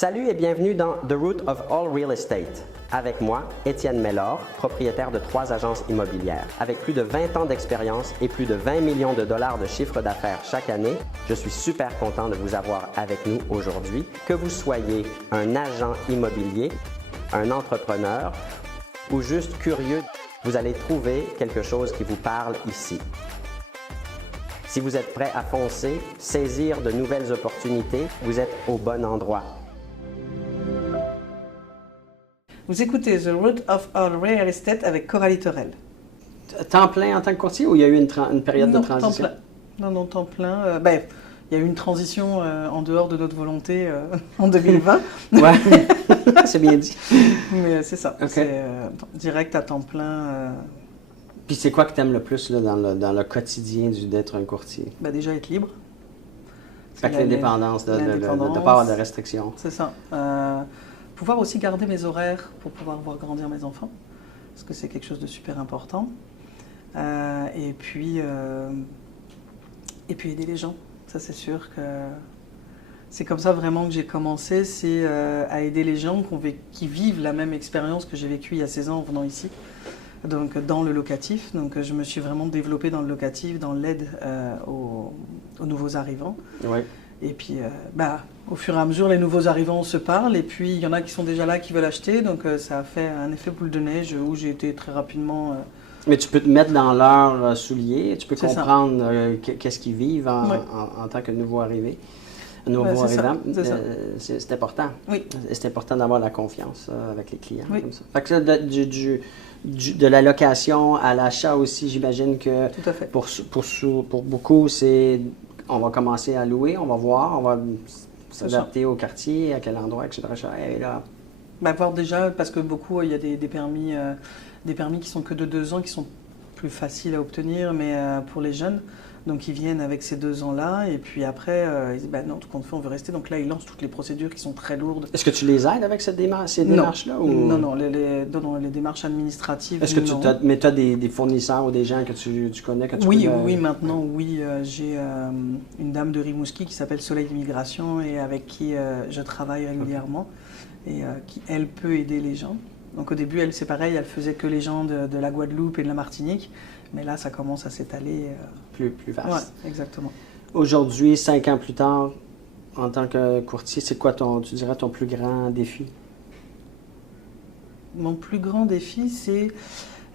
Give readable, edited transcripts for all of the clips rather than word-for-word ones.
Salut et bienvenue dans The Root of All Real Estate. Avec moi, Étienne Mellor, propriétaire de 3 agences immobilières. Avec plus de 20 ans d'expérience et plus de 20 millions de dollars de chiffre d'affaires chaque année, je suis super content de vous avoir avec nous aujourd'hui. Que vous soyez un agent immobilier, un entrepreneur ou juste curieux, vous allez trouver quelque chose qui vous parle ici. Si vous êtes prêt à foncer, saisir de nouvelles opportunités, vous êtes au bon endroit. Vous écoutez The Root of All Real Estate avec Coralie Terrell. Temps plein en tant que courtier ou il y a eu une période de transition? Temps plein. Non, temps plein. Il y a eu une transition en dehors de notre volonté en 2020. Ouais, c'est bien dit. Mais c'est ça, Okay. c'est direct à temps plein. Puis c'est quoi que tu aimes le plus là, dans le quotidien d'être un courtier? Déjà être libre. Fait que l'indépendance, de ne pas avoir de restrictions. C'est ça. Pouvoir aussi garder mes horaires pour pouvoir voir grandir mes enfants, parce que c'est quelque chose de super important. Et puis aider les gens. Ça, c'est sûr que c'est comme ça vraiment que j'ai commencé, c'est à aider les gens qui vivent la même expérience que j'ai vécue il y a 16 ans en venant ici, donc dans le locatif. Donc je me suis vraiment développée dans le locatif, dans l'aide aux nouveaux arrivants. Ouais. Et puis, au fur et à mesure, les nouveaux arrivants se parlent, et puis il y en a qui sont déjà là, qui veulent acheter, donc ça a fait un effet boule de neige où j'ai été très rapidement... Mais tu peux te mettre dans leurs souliers, tu peux C'est comprendre qu'est-ce qu'ils vivent en tant que nouveau arrivé. Nouveau arrivant, c'est important. Oui. C'est important d'avoir la confiance avec les clients. Oui. Comme ça. Fait que ça, de la location à l'achat aussi, j'imagine que Tout à fait. pour beaucoup, c'est... On va commencer à louer, on va voir, on va s'adapter au quartier, à quel endroit, etc. Et là... Voir déjà, parce que beaucoup, il y a des permis qui sont que de 2 ans, qui sont plus faciles à obtenir, mais pour les jeunes, donc ils viennent avec ces 2 ans-là, et puis après, ils disent, non, tout compte fait, on veut rester. Donc là, ils lancent toutes les procédures qui sont très lourdes. Est-ce que tu les aides avec ces démarches-là? Ou... Non, les démarches administratives, est-ce que tu as des fournisseurs ou des gens que tu connais? Oui, maintenant, j'ai une dame de Rimouski qui s'appelle Soleil d'Immigration et avec qui je travaille régulièrement et qui, elle, peut aider les gens. Donc au début, c'est pareil, elle faisait que les gens de la Guadeloupe et de la Martinique, mais là, ça commence à s'étaler. Plus vaste. Oui, exactement. Aujourd'hui, 5 ans plus tard, en tant que courtier, c'est quoi tu dirais ton plus grand défi? Mon plus grand défi, c'est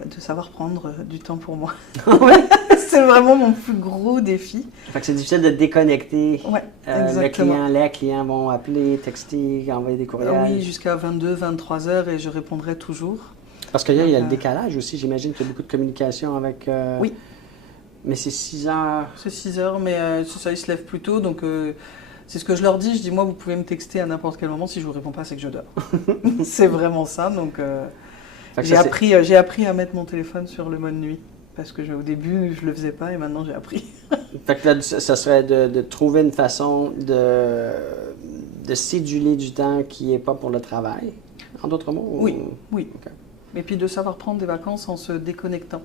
de savoir prendre du temps pour moi. C'est vraiment mon plus gros défi. Fait que c'est difficile de déconnecter. Ouais, exactement. Les clients vont appeler, texter, envoyer des courriels. Oui, jusqu'à 22, 23 heures et je répondrai toujours. Parce qu'il y a le décalage aussi, j'imagine qu'il y a beaucoup de communication avec... Oui. Mais c'est 6 heures. C'est 6 heures, mais c'est ça, ils se lèvent plus tôt, donc c'est ce que je leur dis. Je dis, moi, vous pouvez me texter à n'importe quel moment. Si je vous réponds pas, c'est que je dors. C'est vraiment ça, donc j'ai appris à mettre mon téléphone sur le mode nuit. Parce que au début, je le faisais pas et maintenant, j'ai appris. Fait que là, ça serait de trouver une façon de céduler du temps qui n'est pas pour le travail, en d'autres mots? Oui. Okay. Et puis de savoir prendre des vacances en se déconnectant.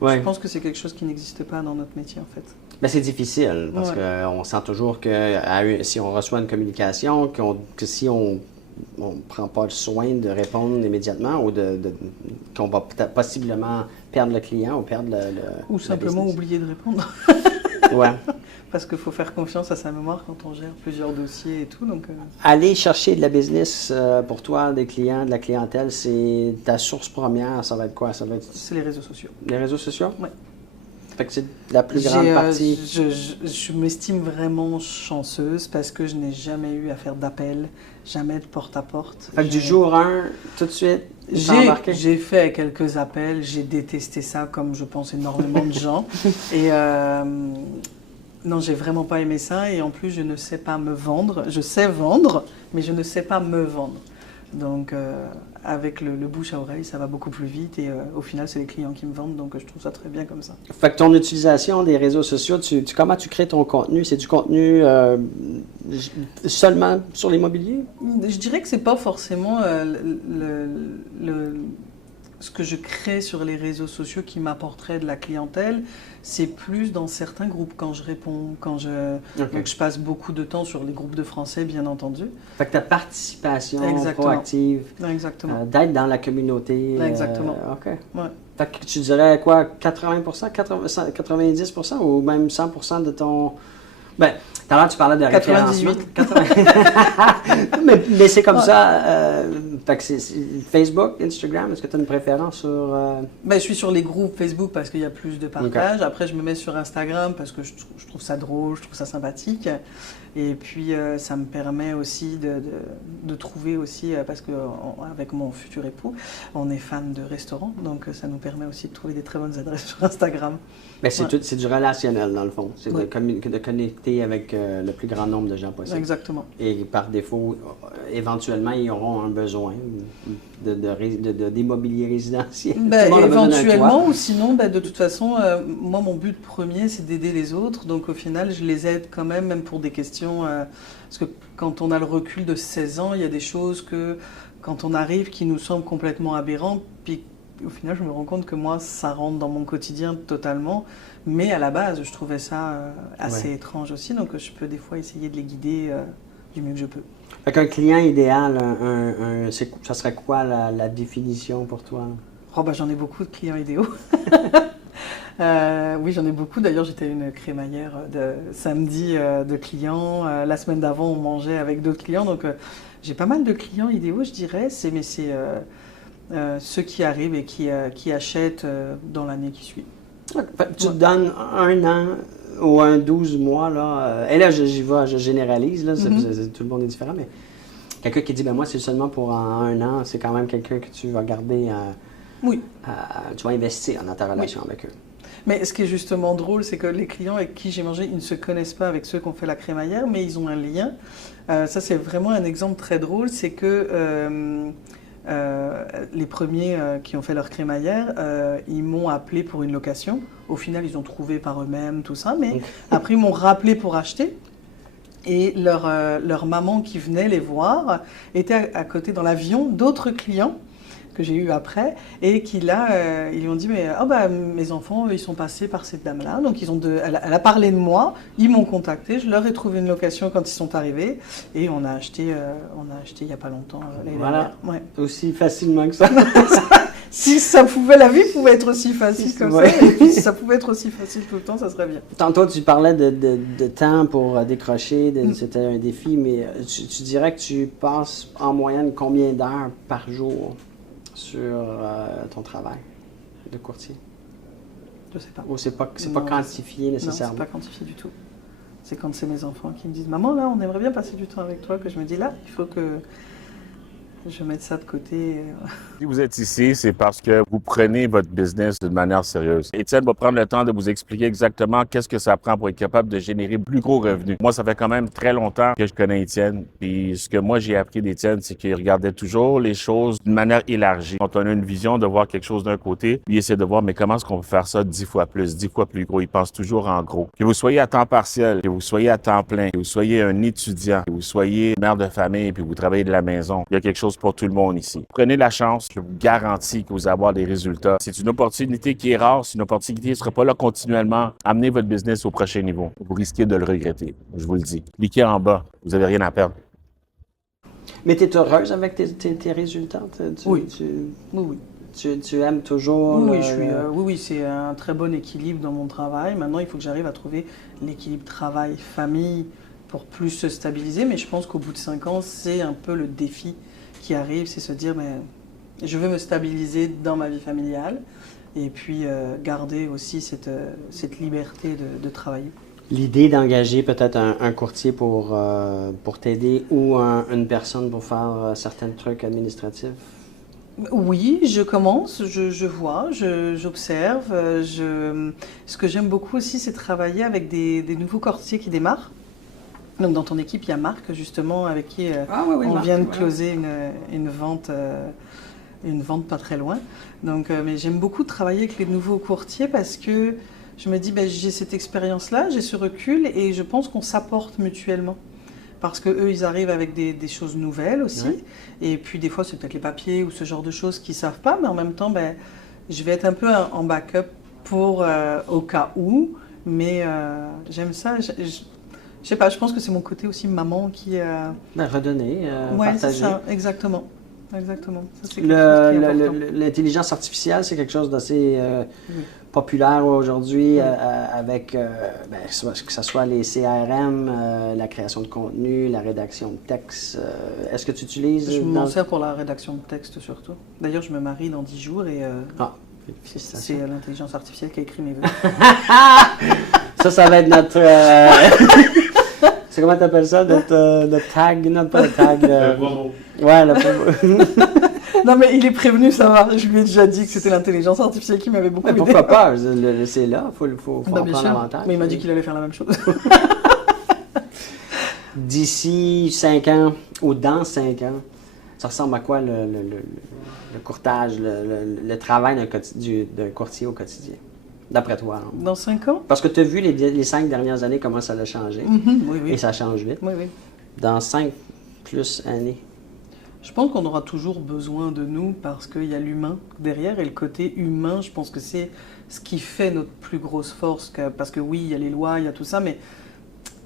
Ouais. Je pense que c'est quelque chose qui n'existe pas dans notre métier, en fait. Ben, c'est difficile, parce qu'on ssent toujours que si on reçoit une communication, que si on ne prend pas le soin de répondre immédiatement ou qu'on va possiblement perdre le client ou perdre ou simplement oublier de répondre. Ouais. Parce qu'il faut faire confiance à sa mémoire quand on gère plusieurs dossiers et tout. Donc, aller chercher de la business pour toi, des clients, de la clientèle, c'est ta source première, ça va être quoi? C'est les réseaux sociaux. Les réseaux sociaux? Oui. Fait que c'est la plus grande partie. Je m'estime vraiment chanceuse parce que je n'ai jamais eu à faire d'appel, jamais de porte-à-porte. Fait que du jour 1, tout de suite, j'ai fait quelques appels, j'ai détesté ça comme je pense énormément de gens. Et non, j'ai vraiment pas aimé ça et en plus je ne sais pas me vendre. Je sais vendre, mais je ne sais pas me vendre. Donc avec le bouche à oreille, ça va beaucoup plus vite et au final, c'est les clients qui me vendent, donc je trouve ça très bien comme ça. Fait que ton utilisation des réseaux sociaux, comment tu crées ton contenu? C'est du contenu seulement sur l'immobilier? Je dirais que c'est pas forcément ce que je crée sur les réseaux sociaux qui m'apporterait de la clientèle, c'est plus dans certains groupes quand je réponds, donc je passe beaucoup de temps sur les groupes de français, bien entendu. Fait que ta participation Exactement. proactive, Exactement. d'être dans la communauté. Exactement. OK. Ouais. Fait que tu dirais quoi, 80%, 90% ou même 100% de ton... Ben, tout à l'heure, tu parlais de 98. mais c'est comme ça. Fait que c'est Facebook, Instagram, est-ce que tu as une préférence sur... Ben, je suis sur les groupes Facebook parce qu'il y a plus de partage. Après, je me mets sur Instagram parce que je trouve ça drôle, je trouve ça sympathique. Et puis, ça me permet aussi de trouver aussi, parce qu'avec mon futur époux, on est fan de restaurants. Donc, ça nous permet aussi de trouver des très bonnes adresses sur Instagram. Ben, c'est du relationnel, dans le fond. C'est Oui. de connecter avec le plus grand nombre de gens possible. Exactement. Et par défaut, éventuellement, ils auront un besoin d'immobilier résidentiel. Ben, Tout le monde a besoin d'un toit. éventuellement, ou sinon, ben, de toute façon, moi, mon but premier, c'est d'aider les autres. Donc, au final, je les aide quand même pour des questions. Parce que quand on a le recul de 16 ans, il y a des choses que, quand on arrive, qui nous semblent complètement aberrantes. Puis, au final, je me rends compte que moi, ça rentre dans mon quotidien totalement. Mais à la base, je trouvais ça assez étrange aussi. Donc, je peux des fois essayer de les guider du mieux que je peux. Fait qu'un client idéal, ça serait quoi la définition pour toi? Oh, ben, j'en ai beaucoup de clients idéaux. Oui, j'en ai beaucoup. D'ailleurs, j'étais à une crémaillère de samedi de clients. La semaine d'avant, on mangeait avec d'autres clients. Donc, j'ai pas mal de clients idéaux, je dirais. C'est ceux qui arrivent et qui achètent dans l'année qui suit. Fait que tu te donnes un an ou un 12 mois, là. Et là, j'y vais, je généralise, là. Tout le monde est différent, mais quelqu'un qui dit, ben moi, c'est seulement pour un an, c'est quand même quelqu'un que tu vas garder, Oui. tu vas investir dans ta relation avec eux. Mais ce qui est justement drôle, c'est que les clients avec qui j'ai mangé, ils ne se connaissent pas avec ceux qui ont fait la crémaillère, mais ils ont un lien. Ça, c'est vraiment un exemple très drôle, c'est que les premiers qui ont fait leur crémaillère, ils m'ont appelé pour une location. Au final, ils ont trouvé par eux-mêmes tout ça, mais après, ils m'ont rappelé pour acheter. Et leur maman qui venait les voir était à côté dans l'avion d'autres clients que j'ai eu après, et qui là, ils lui ont dit, mais mes enfants, ils sont passés par cette dame-là, donc elle a parlé de moi, ils m'ont contacté, je leur ai trouvé une location quand ils sont arrivés, et on a acheté il n'y a pas longtemps. Voilà, ouais. Aussi facilement que ça. Si ça pouvait, la vie pouvait être aussi facile comme ça, et puis si ça pouvait être aussi facile tout le temps, ça serait bien. Tantôt, tu parlais de temps pour décrocher, c'était un défi, mais tu dirais que tu passes en moyenne combien d'heures par jour sur ton travail de courtier? Je sais pas. Ou c'est pas quantifié nécessairement? Non, c'est pas quantifié du tout. C'est quand c'est mes enfants qui me disent « Maman, là, on aimerait bien passer du temps avec toi », que je me dis « Là, il faut que je mette ça de côté. » Si vous êtes ici, c'est parce que vous prenez votre business d'une manière sérieuse. Étienne va prendre le temps de vous expliquer exactement qu'est-ce que ça prend pour être capable de générer plus gros revenus. Moi, ça fait quand même très longtemps que je connais Étienne. Puis ce que moi, j'ai appris d'Étienne, c'est qu'il regardait toujours les choses d'une manière élargie. Quand on a une vision de voir quelque chose d'un côté, il essaie de voir, mais comment est-ce qu'on peut faire ça 10 fois plus, 10 fois plus gros. Il pense toujours en gros. Que vous soyez à temps partiel, que vous soyez à temps plein, que vous soyez un étudiant, que vous soyez mère de famille, puis vous travaillez de la maison, il y a quelque chose pour tout le monde ici. Prenez la chance. Je vous garantis que vous allez avoir des résultats. C'est une opportunité qui est rare. C'est une opportunité qui ne sera pas là continuellement. Amenez votre business au prochain niveau. Vous risquez de le regretter. Je vous le dis. Cliquez en bas. Vous n'avez rien à perdre. Mais tu es heureuse avec tes résultats? Oui. Oui. Tu aimes toujours? Oui, c'est un très bon équilibre dans mon travail. Maintenant, il faut que j'arrive à trouver l'équilibre travail-famille pour plus se stabiliser. Mais je pense qu'au bout de 5 ans, c'est un peu le défi qui arrive, c'est se dire, mais je veux me stabiliser dans ma vie familiale et puis garder aussi cette liberté de travailler. L'idée d'engager peut-être un courtier pour t'aider ou une personne pour faire certains trucs administratifs? Oui, je commence, je vois, j'observe. Ce que j'aime beaucoup aussi, c'est travailler avec des nouveaux courtiers qui démarrent. Donc dans ton équipe, il y a Marc, justement, avec qui on vient de closer une vente pas très loin. Donc, mais j'aime beaucoup travailler avec les nouveaux courtiers parce que je me dis, j'ai cette expérience-là, j'ai ce recul et je pense qu'on s'apporte mutuellement. parce qu'eux, ils arrivent avec des choses nouvelles aussi. Ouais. Et puis, des fois, c'est peut-être les papiers ou ce genre de choses qu'ils ne savent pas, mais en même temps, ben, je vais être un peu en backup pour au cas où. Mais j'aime ça. Je sais pas, je pense que c'est mon côté aussi maman qui... Redonner, ouais, c'est partager. ça, exactement. Exactement. Ça, c'est quelque chose qui est important. L'intelligence artificielle, c'est quelque chose d'assez Oui. populaire aujourd'hui Oui. avec que ce soit les CRM, la création de contenu, la rédaction de texte. Est-ce que tu utilises... Je m'en sers pour la rédaction de texte surtout. D'ailleurs, je me marie dans 10 jours et Ah, c'est félicitations. l'intelligence artificielle qui a écrit mes vœux. Ça va être notre... c'est comment tu appelles ça? Notre tag? Non, pas le tag. Ouais, le promo. Non, mais il est prévenu, ça va. Je lui ai déjà dit que c'était l'intelligence artificielle qui m'avait beaucoup Mais aidé. pourquoi pas? C'est là, il faut Bah, en bien prendre sûr. l'avantage. Mais il m'a dit qu'il allait faire la même chose. D'ici 5 ans ou dans 5 ans, ça ressemble à quoi le courtage, le travail d'un courtier au quotidien, d'après toi? Hein? Dans 5 ans? Parce que tu as vu les 5 dernières années comment ça a changé, Oui, oui. et ça change vite. Oui, oui. Dans 5 plus années, Je pense qu'on aura toujours besoin de nous parce qu'il y a l'humain derrière et le côté humain, je pense que c'est ce qui fait notre plus grosse force. Parce que oui, il y a les lois, il y a tout ça, mais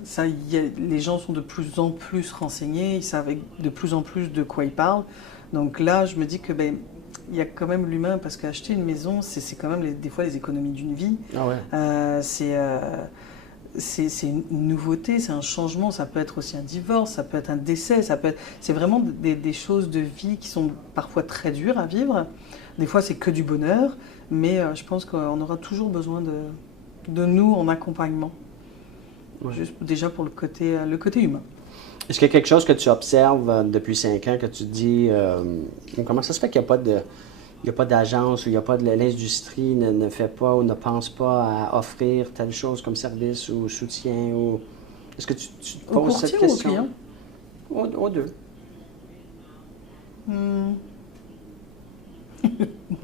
ça, les gens sont de plus en plus renseignés, ils savent de plus en plus de quoi ils parlent. Donc là, je me dis que il y a quand même l'humain parce qu'acheter une maison, c'est quand même des fois les économies d'une vie. ah ouais. C'est une nouveauté, c'est un changement, ça peut être aussi un divorce, ça peut être un décès, c'est vraiment des choses de vie qui sont parfois très dures à vivre. Des fois, c'est que du bonheur, mais je pense qu'on aura toujours besoin de nous en accompagnement. Ouais. Juste déjà pour le côté humain. Est-ce qu'il y a quelque chose que tu observes depuis 5 ans que tu te dis, comment ça se fait qu'il n'y a pas d'agence ou il n'y a pas de l'industrie ne fait pas ou ne pense pas à offrir telle chose comme service ou soutien ou est-ce que tu te Au poses courtier cette ou au question? client? Aux deux.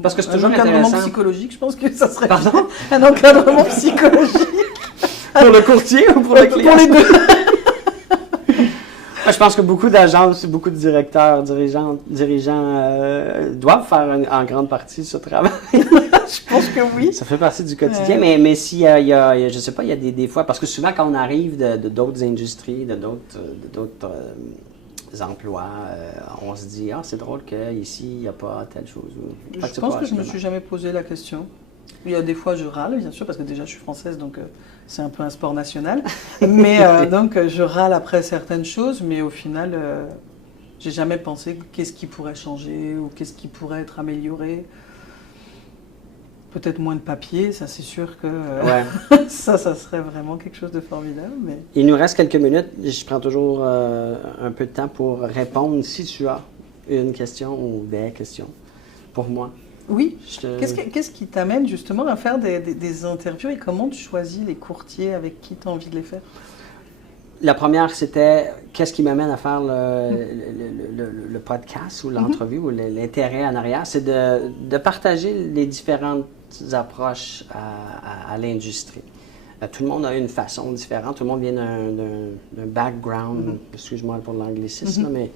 Parce que c'est toujours Un encadrement intéressant. psychologique, je pense que ça serait Pardon? un encadrement psychologique Pour le courtier ou pour le client? pour les deux. Moi, je pense que beaucoup d'agences, beaucoup de directeurs, dirigeants doivent faire en grande partie ce travail. Je pense que oui. Ça fait partie du quotidien, mais s'il y a, je sais pas, il y a des fois, parce que souvent quand on arrive de d'autres industries, de d'autres emplois, on se dit, ah, c'est drôle qu'ici, il n'y a pas telle chose. Je pense que je ne me suis jamais posé la question. Il y a des fois, je râle, bien sûr, parce que déjà, je suis française, donc c'est un peu un sport national. Mais donc, je râle après certaines choses, mais au final, j'ai jamais pensé qu'est-ce qui pourrait changer ou qu'est-ce qui pourrait être amélioré. Peut-être moins de papier, ça c'est sûr que Ouais. ça serait vraiment quelque chose de formidable. Mais... Il nous reste quelques minutes. Je prends toujours un peu de temps pour répondre si tu as une question ou des questions pour moi. Oui. Je te- Qu'est-ce qui t'amène justement à faire des interviews et comment tu choisis les courtiers avec qui tu as envie de les faire? La première, c'était qu'est-ce qui m'amène à faire le podcast ou l'entrevue ou l'intérêt en arrière, c'est de partager les différentes approches à l'industrie. Tout le monde a une façon différente, tout le monde vient d'un background, excuse-moi pour l'anglicisme, là, mais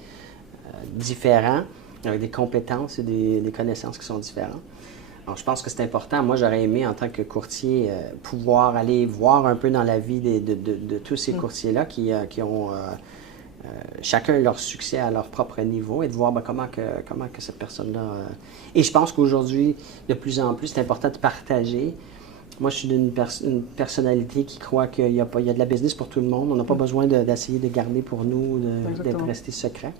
différent, avec des compétences et des connaissances qui sont différentes. Alors, je pense que c'est important. Moi, j'aurais aimé, en tant que courtier, pouvoir aller voir un peu dans la vie de tous ces courtiers-là qui ont chacun leur succès à leur propre niveau et de voir comment que cette personne-là... Et je pense qu'aujourd'hui, de plus en plus, c'est important de partager. Moi, je suis une personnalité qui croit qu'il y a de la business pour tout le monde. On n'a pas besoin d'essayer de garder pour nous, d'être resté secret.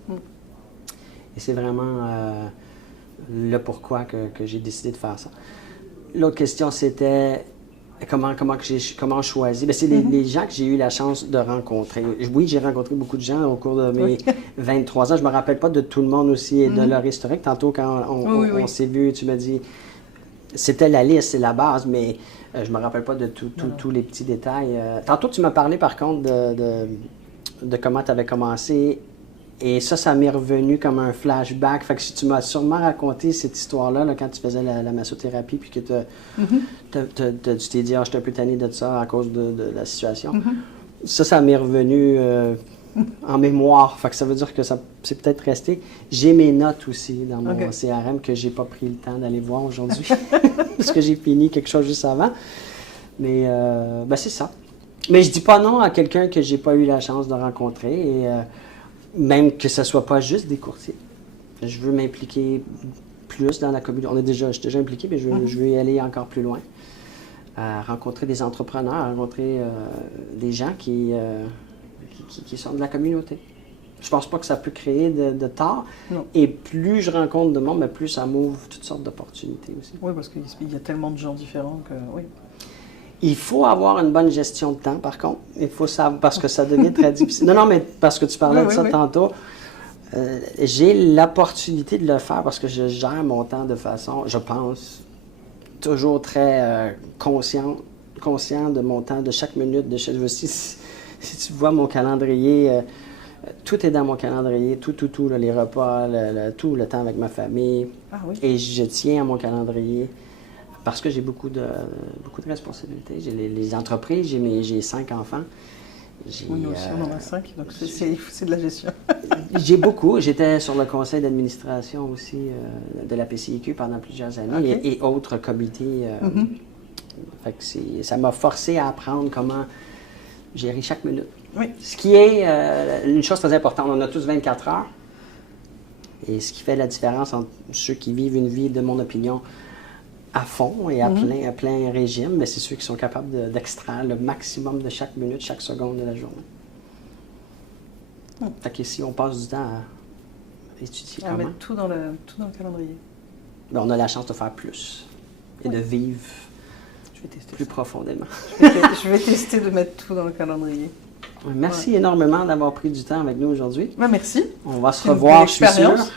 Et c'est vraiment... le pourquoi que j'ai décidé de faire ça. L'autre question, c'était comment choisir. Bien, c'est les gens que j'ai eu la chance de rencontrer. Oui, j'ai rencontré beaucoup de gens au cours de mes 23 ans. Je ne me rappelle pas de tout le monde aussi et de leur historique. Tantôt, quand on s'est vu, tu m'as dit, c'était la liste, c'est la base, mais je ne me rappelle pas de tous les petits détails. Tantôt, tu m'as parlé, par contre, de comment tu avais commencé. Et ça m'est revenu comme un flashback. Fait que tu m'as sûrement raconté cette histoire-là là, quand tu faisais la massothérapie, puis que tu t'es dit, ah, je suis un peu tanné de ça à cause de la situation. Ça m'est revenu en mémoire. Fait que ça veut dire que c'est peut-être resté. J'ai mes notes aussi dans mon OK. CRM que j'ai pas pris le temps d'aller voir aujourd'hui parce que j'ai fini quelque chose juste avant. Mais ben c'est ça. Mais je dis pas non à quelqu'un que j'ai pas eu la chance de rencontrer et même que ce soit pas juste des courtiers. Je veux m'impliquer plus dans la communauté. Je suis déjà impliqué, mais je veux y aller encore plus loin. Rencontrer des entrepreneurs, rencontrer des gens qui sont de la communauté. Je pense pas que ça peut créer de tort. Non. Et plus je rencontre de monde, mais plus ça m'ouvre toutes sortes d'opportunités aussi. Oui, parce qu'il y a tellement de gens différents que oui. Il faut avoir une bonne gestion de temps, par contre. Il faut savoir, parce que ça devient très difficile. Non, mais parce que tu parlais Oui, de oui, ça oui. tantôt. J'ai l'opportunité de le faire parce que je gère mon temps de façon, je pense, toujours très conscient de mon temps, de chaque minute, de chaque... Si tu vois mon calendrier, tout est dans mon calendrier, tout, là, les repas, tout le temps avec ma famille. Ah oui. Et je tiens à mon calendrier parce que j'ai beaucoup de responsabilités. J'ai les entreprises, j'ai 5 enfants. Oui, nous aussi, on en a 5, donc c'est de la gestion. J'ai beaucoup. J'étais sur le conseil d'administration aussi de la PCIQ pendant plusieurs années OK. et autres comités. Fait que ça m'a forcé à apprendre comment gérer chaque minute. Oui. Ce qui est une chose très importante. On a tous 24 heures. Et ce qui fait la différence entre ceux qui vivent une vie, de mon opinion, à fond et à plein régime, mais c'est ceux qui sont capables d'extraire le maximum de chaque minute, chaque seconde de la journée. Fait qu'ici, on passe du temps à étudier À comment. mettre tout dans le calendrier. Ben, on a la chance de faire plus et de vivre Je vais tester plus ça. profondément. Je vais tester de mettre tout dans le calendrier. Merci énormément d'avoir pris du temps avec nous aujourd'hui. Ben, merci. On va se C'est une revoir, belle je suis sûr. expérience.